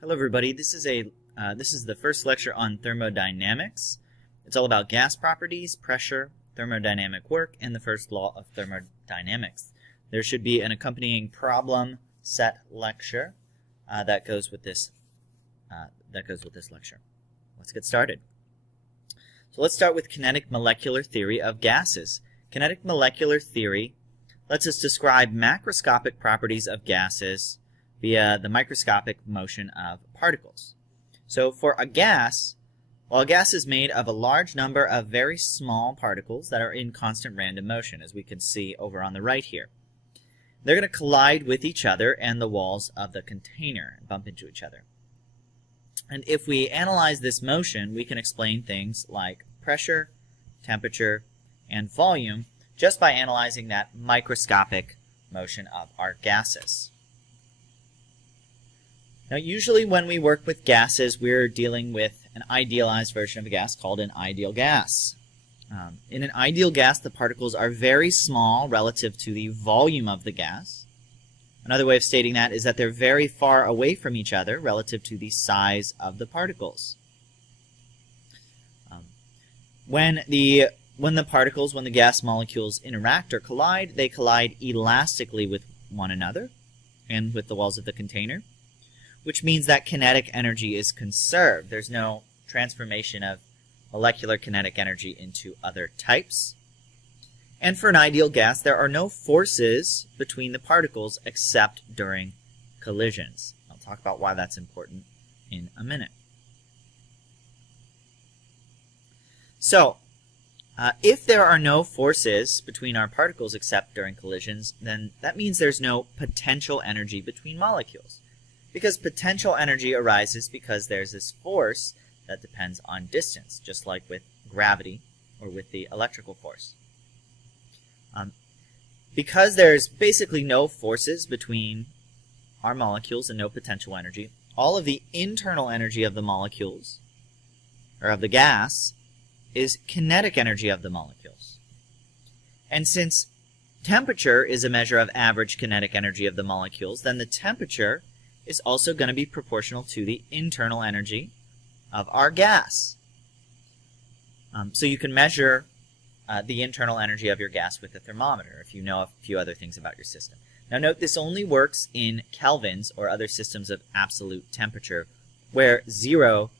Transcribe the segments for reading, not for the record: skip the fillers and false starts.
Hello everybody, this is the first lecture on thermodynamics. It's all about gas properties, pressure, thermodynamic work, and the first law of thermodynamics. There should be an accompanying problem set lecture that goes with this lecture. Let's get started. So let's start with kinetic molecular theory of gases. Kinetic molecular theory lets us describe macroscopic properties of gases via the microscopic motion of particles. So for a gas, well, a gas is made of a large number of very small particles that are in constant random motion, as we can see over on the right here. They're going to collide with each other and the walls of the container and bump into each other. And if we analyze this motion, we can explain things like pressure, temperature, and volume just by analyzing that microscopic motion of our gases. Now, usually when we work with gases, we're dealing with an idealized version of a gas called an ideal gas. In an ideal gas, the particles are very small relative to the volume of the gas. Another way of stating that is that they're very far away from each other relative to the size of the particles. When the gas molecules interact or collide, they collide elastically with one another and with the walls of the container, which means that kinetic energy is conserved. There's no transformation of molecular kinetic energy into other types. And for an ideal gas, there are no forces between the particles except during collisions. I'll talk about why that's important in a minute. So, if there are no forces between our particles except during collisions, then that means there's no potential energy between molecules. Because potential energy arises because there's this force that depends on distance, just like with gravity or with the electrical force. Because there's basically no forces between our molecules and no potential energy, all of the internal energy of the molecules, or of the gas, is kinetic energy of the molecules. And since temperature is a measure of average kinetic energy of the molecules, then the temperature is also going to be proportional to the internal energy of our gas. So you can measure the internal energy of your gas with a thermometer if you know a few other things about your system. Now note, this only works in kelvins or other systems of absolute temperature where zero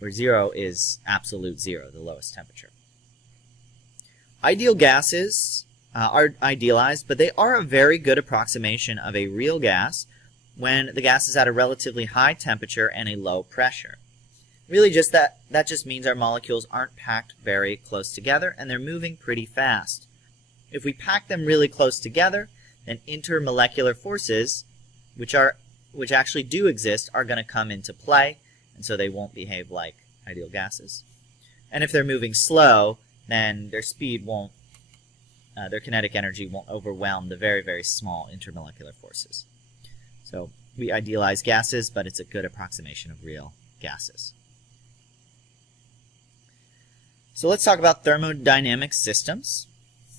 is absolute zero, the lowest temperature. Ideal gases are idealized, but they are a very good approximation of a real gas when the gas is at a relatively high temperature and a low pressure. Really just that just means our molecules aren't packed very close together and they're moving pretty fast. If we pack them really close together, then intermolecular forces, which actually do exist, are going to come into play, and so they won't behave like ideal gases. And if they're moving slow, then their speed won't, their kinetic energy won't overwhelm the very, very small intermolecular forces. So we idealize gases, but it's a good approximation of real gases. So let's talk about thermodynamic systems.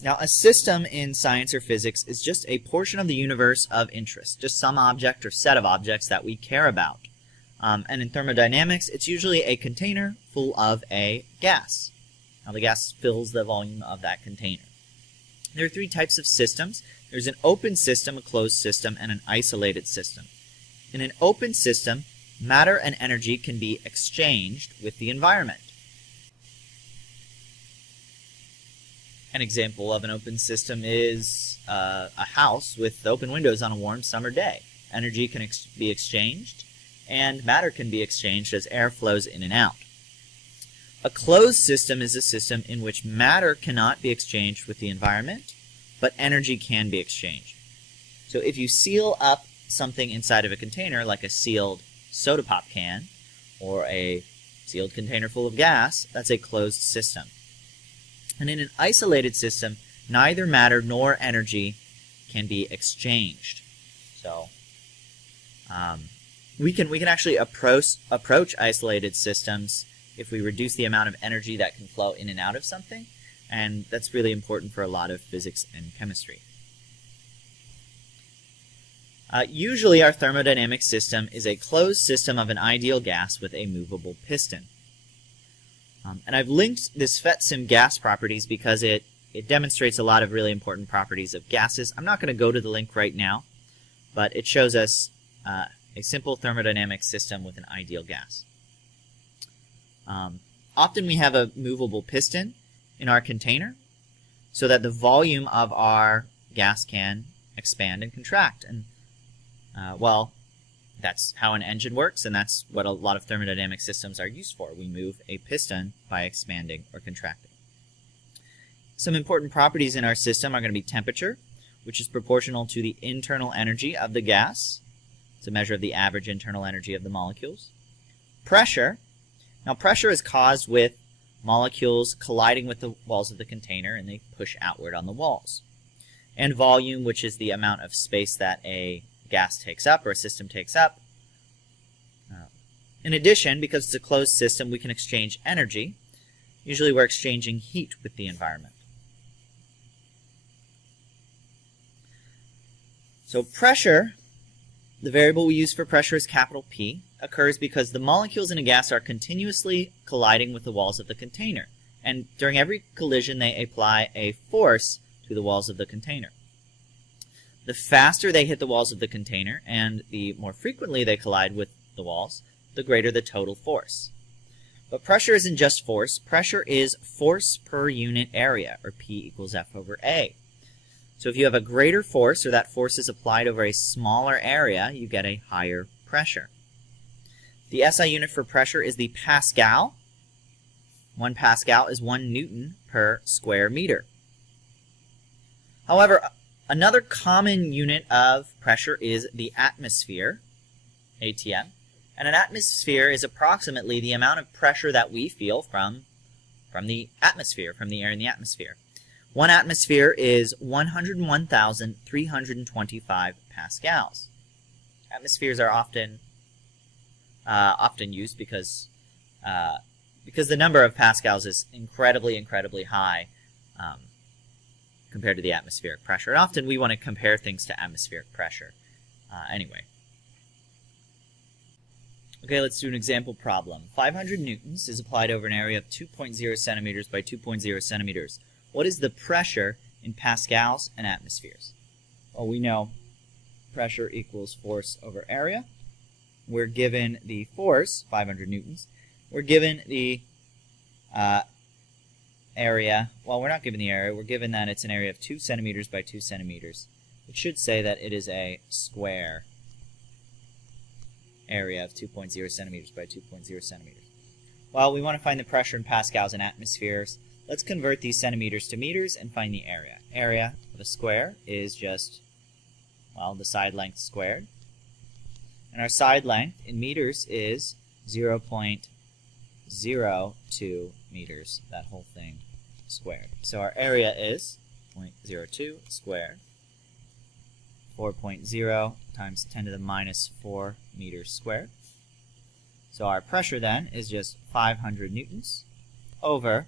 Now, a system in science or physics is just a portion of the universe of interest, just some object or set of objects that we care about. And in thermodynamics, it's usually a container full of a gas. Now, the gas fills the volume of that container. There are three types of systems. There's an open system, a closed system, and an isolated system. In an open system, matter and energy can be exchanged with the environment. An example of an open system is a house with open windows on a warm summer day. Energy can be exchanged, and matter can be exchanged as air flows in and out. A closed system is a system in which matter cannot be exchanged with the environment, but energy can be exchanged. So if you seal up something inside of a container, like a sealed soda pop can or a sealed container full of gas, that's a closed system. And in an isolated system, neither matter nor energy can be exchanged. So we can actually approach isolated systems if we reduce the amount of energy that can flow in and out of something, and that's really important for a lot of physics and chemistry. Usually our thermodynamic system is a closed system of an ideal gas with a movable piston. And I've linked this FETSIM gas properties because it demonstrates a lot of really important properties of gases. I'm not going to go to the link right now, but it shows us a simple thermodynamic system with an ideal gas. Often we have a movable piston in our container so that the volume of our gas can expand and contract. And well, that's how an engine works, and that's what a lot of thermodynamic systems are used for. We move a piston by expanding or contracting. Some important properties in our system are going to be temperature, which is proportional to the internal energy of the gas. It's a measure of the average internal energy of the molecules. Pressure. Now, pressure is caused with molecules colliding with the walls of the container, and they push outward on the walls. And volume, which is the amount of space that a gas takes up or a system takes up. In addition, because it's a closed system, we can exchange energy. Usually we're exchanging heat with the environment. So pressure, the variable we use for pressure is capital P, occurs because the molecules in a gas are continuously colliding with the walls of the container. And during every collision, they apply a force to the walls of the container. The faster they hit the walls of the container and the more frequently they collide with the walls, the greater the total force. But pressure isn't just force. Pressure is force per unit area, or P equals F over A. So if you have a greater force, or that force is applied over a smaller area, you get a higher pressure. The SI unit for pressure is the Pascal. 1 Pascal is 1 Newton per square meter. However, another common unit of pressure is the atmosphere, ATM. And an atmosphere is approximately the amount of pressure that we feel from the atmosphere, from the air in the atmosphere. 1 atmosphere is 101,325 pascals. Atmospheres are often used because the number of pascals is incredibly high compared to the atmospheric pressure. And often we want to compare things to atmospheric pressure. Anyway. Okay, let's do an example problem. 500 newtons is applied over an area of 2.0 centimeters by 2.0 centimeters. What is the pressure in pascals and atmospheres? Well, we know pressure equals force over area. We're given the force, 500 newtons. We're given the area. Well, we're not given the area. We're given that it's an area of 2 centimeters by 2 centimeters. It should say that it is a square area of 2.0 centimeters by 2.0 centimeters. Well, we want to find the pressure in pascals and atmospheres. Let's convert these centimeters to meters and find the area. Area of a square is just, well, the side length squared. And our side length in meters is 0.02 meters, that whole thing squared. So our area is 0.02 squared. 4.0 times 10 to the minus 4 meters squared. So our pressure then is just 500 newtons over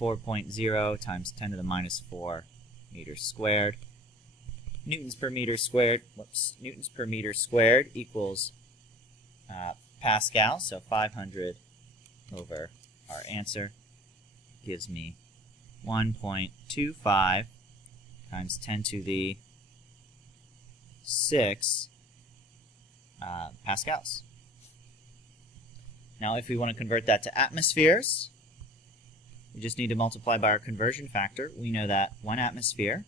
4.0 times 10 to the minus 4 meters squared. Newtons per meter squared, newtons per meter squared equals Pascal, so 500 over our answer gives me 1.25 times 10 to the 6 pascals. Now, if we want to convert that to atmospheres, we just need to multiply by our conversion factor. We know that 1 atmosphere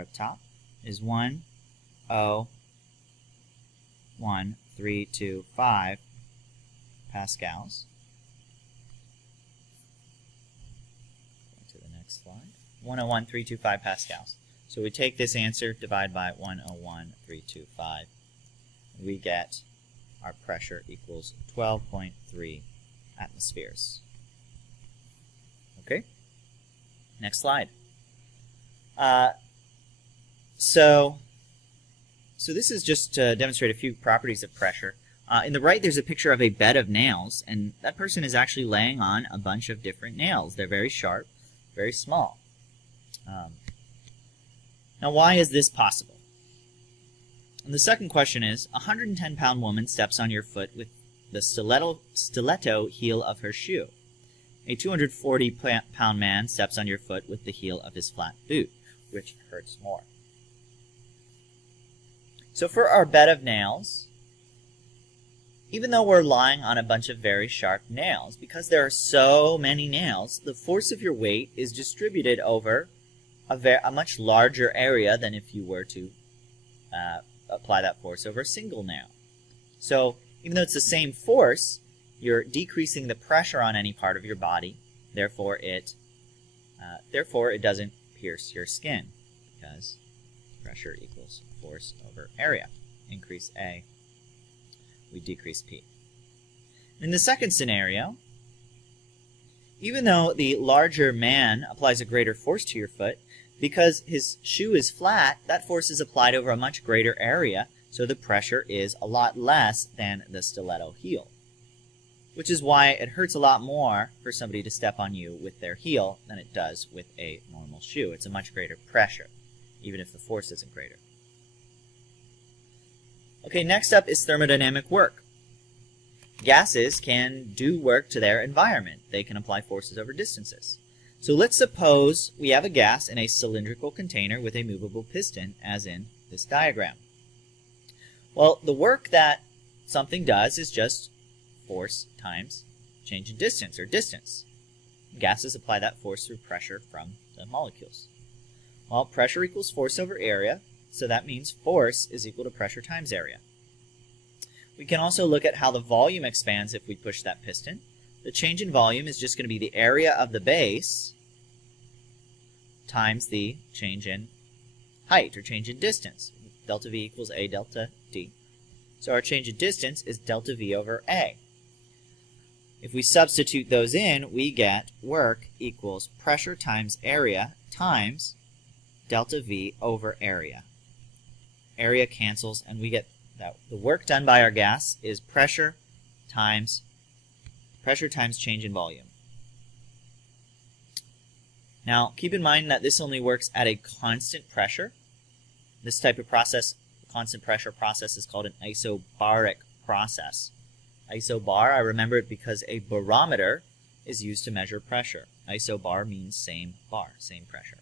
up top, is 101,325 pascals. Going to the next slide. 101,325 pascals. So we take this answer, divide by 101,325. We get our pressure equals 12.3 atmospheres. Okay? Next slide. So this is just to demonstrate a few properties of pressure. In the right, there's a picture of a bed of nails, and that person is actually laying on a bunch of different nails. They're very sharp, very small. Now, why is this possible? And the second question is, a 110-pound woman steps on your foot with the stiletto heel of her shoe. A 240-pound man steps on your foot with the heel of his flat boot. Which hurts more? So for our bed of nails, even though we're lying on a bunch of very sharp nails, because there are so many nails, the force of your weight is distributed over a much larger area than if you were to apply that force over a single nail. So even though it's the same force, you're decreasing the pressure on any part of your body. Therefore, it doesn't pierce your skin, because pressure equals force over area. Increase A, we decrease P. In the second scenario, even though the larger man applies a greater force to your foot, because his shoe is flat, that force is applied over a much greater area, so the pressure is a lot less than the stiletto heel. Which is why it hurts a lot more for somebody to step on you with their heel than it does with a normal shoe. It's a much greater pressure, even if the force isn't greater. Okay, next up is thermodynamic work. Gases can do work to their environment. They can apply forces over distances. So let's suppose we have a gas in a cylindrical container with a movable piston, as in this diagram. Well, the work that something does is just force times change in distance, or distance. Gases apply that force through pressure from the molecules. Well, pressure equals force over area, so that means force is equal to pressure times area. We can also look at how the volume expands if we push that piston. The change in volume is just going to be the area of the base times the change in height, or change in distance. Delta V equals A delta D. So our change in distance is delta V over A. If we substitute those in, we get work equals pressure times area times delta V over area. Area cancels, and we get that the work done by our gas is pressure times change in volume. Now, keep in mind that this only works at a constant pressure. This type of process, constant pressure process, is called an isobaric process. Isobar, I remember it because a barometer is used to measure pressure. Isobar means same bar, same pressure.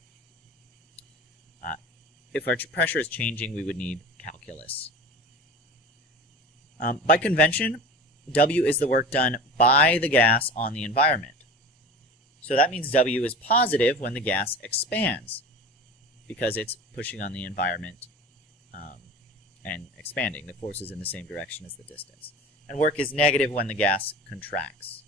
If our pressure is changing, we would need calculus. By convention, W is the work done by the gas on the environment. So that means W is positive when the gas expands, because it's pushing on the environment and expanding. The force is in the same direction as the distance. And work is negative when the gas contracts.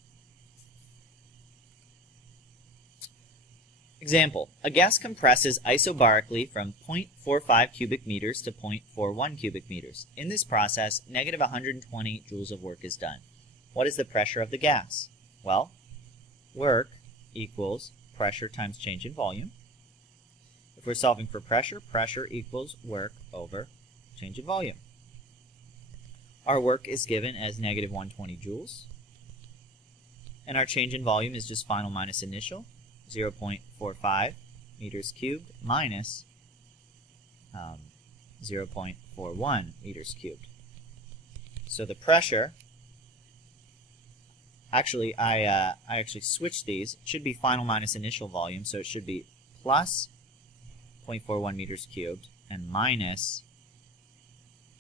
Example, a gas compresses isobarically from 0.45 cubic meters to 0.41 cubic meters. In this process, negative 120 joules of work is done. What is the pressure of the gas? Well, work equals pressure times change in volume. If we're solving for pressure, pressure equals work over change in volume. Our work is given as negative 120 joules. And our change in volume is just final minus initial, 0.45 meters cubed minus 0.41 meters cubed. So the pressure, actually I actually switched these. It should be final minus initial volume, so it should be plus 0.41 meters cubed and minus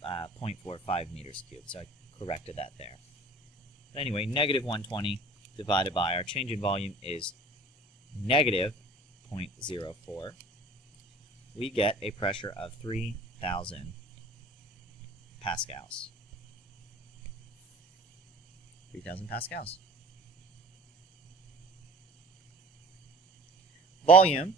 0.45 meters cubed. So I corrected that there. But anyway, negative 120 divided by our change in volume is negative 0.04. We get a pressure of 3,000 pascals. 3,000 pascals. Volume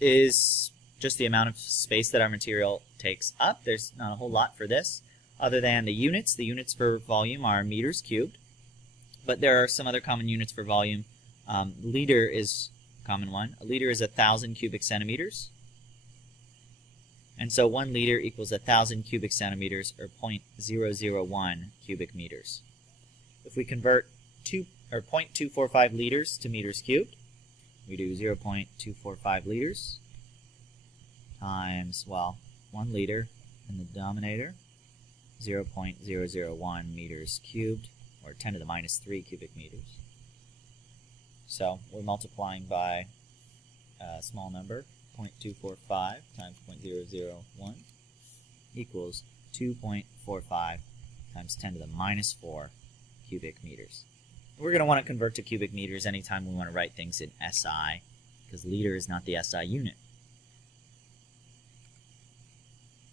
is just the amount of space that our material takes up. There's not a whole lot for this other than the units. The units for volume are meters cubed, but there are some other common units for volume. Liter is a common one. A liter is 1,000 cubic centimeters. And so 1 liter equals 1,000 cubic centimeters, or 0.001 cubic meters. If we convert 0.245 liters to meters cubed, we do 0.245 liters times, well, 1 liter in the denominator, 0.001 meters cubed, or 10 to the minus 3 cubic meters. So we're multiplying by a small number, 0.245 times 0.001 equals 2.45 times 10 to the minus 4 cubic meters. We're going to want to convert to cubic meters anytime we want to write things in SI, because liter is not the SI unit.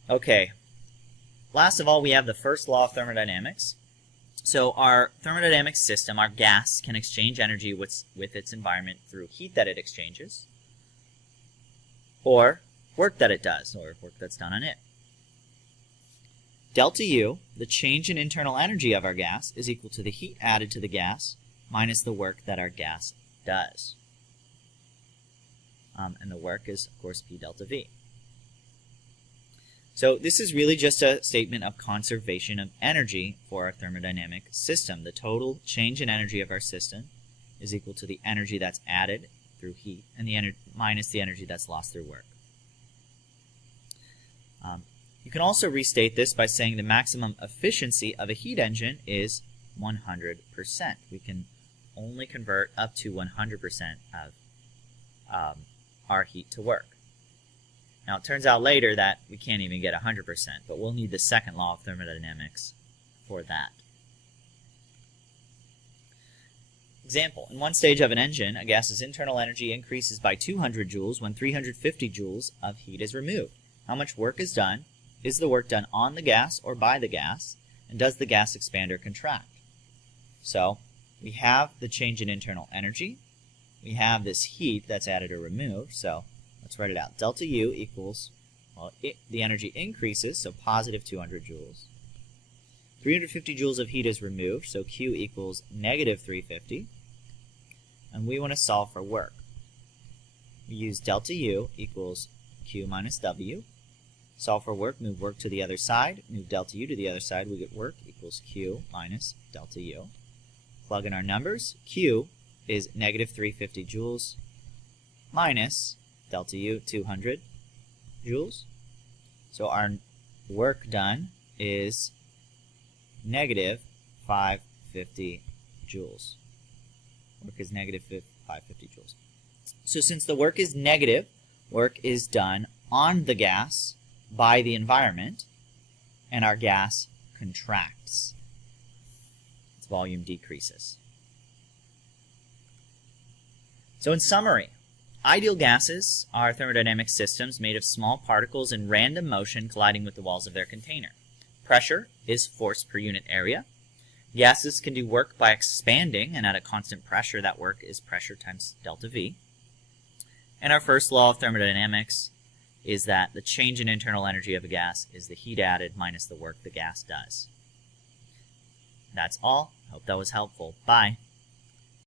Okay, last of all, we have the first law of thermodynamics. So our thermodynamic system, our gas, can exchange energy with its environment through heat that it exchanges, or work that it does, or work that's done on it. Delta U, the change in internal energy of our gas, is equal to the heat added to the gas minus the work that our gas does. And the work is, of course, P delta V. So this is really just a statement of conservation of energy for our thermodynamic system. The total change in energy of our system is equal to the energy that's added through heat and the minus the energy that's lost through work. You can also restate this by saying the maximum efficiency of a heat engine is 100%. We can only convert up to 100% of our heat to work. Now, it turns out later that we can't even get 100%, but we'll need the second law of thermodynamics for that. Example, in one stage of an engine, a gas's internal energy increases by 200 joules when 350 joules of heat is removed. How much work is done? Is the work done on the gas or by the gas? And does the gas expand or contract? So, we have the change in internal energy. We have this heat that's added or removed, so let's write it out. Delta U equals, well, the energy increases, so positive 200 joules. 350 joules of heat is removed, so Q equals negative 350. And we want to solve for work. We use delta U equals Q minus W. Solve for work, move work to the other side. Move delta U to the other side, we get work equals Q minus delta U. Plug in our numbers. Q is negative 350 joules minus delta U, 200 joules. So our work done is negative 550 joules. Work is negative 550 joules. So since the work is negative, work is done on the gas by the environment, and our gas contracts. Its volume decreases. So in summary, ideal gases are thermodynamic systems made of small particles in random motion colliding with the walls of their container. Pressure is force per unit area. Gases can do work by expanding, and at a constant pressure, that work is pressure times delta V. And our first law of thermodynamics is that the change in internal energy of a gas is the heat added minus the work the gas does. That's all. Hope that was helpful. Bye.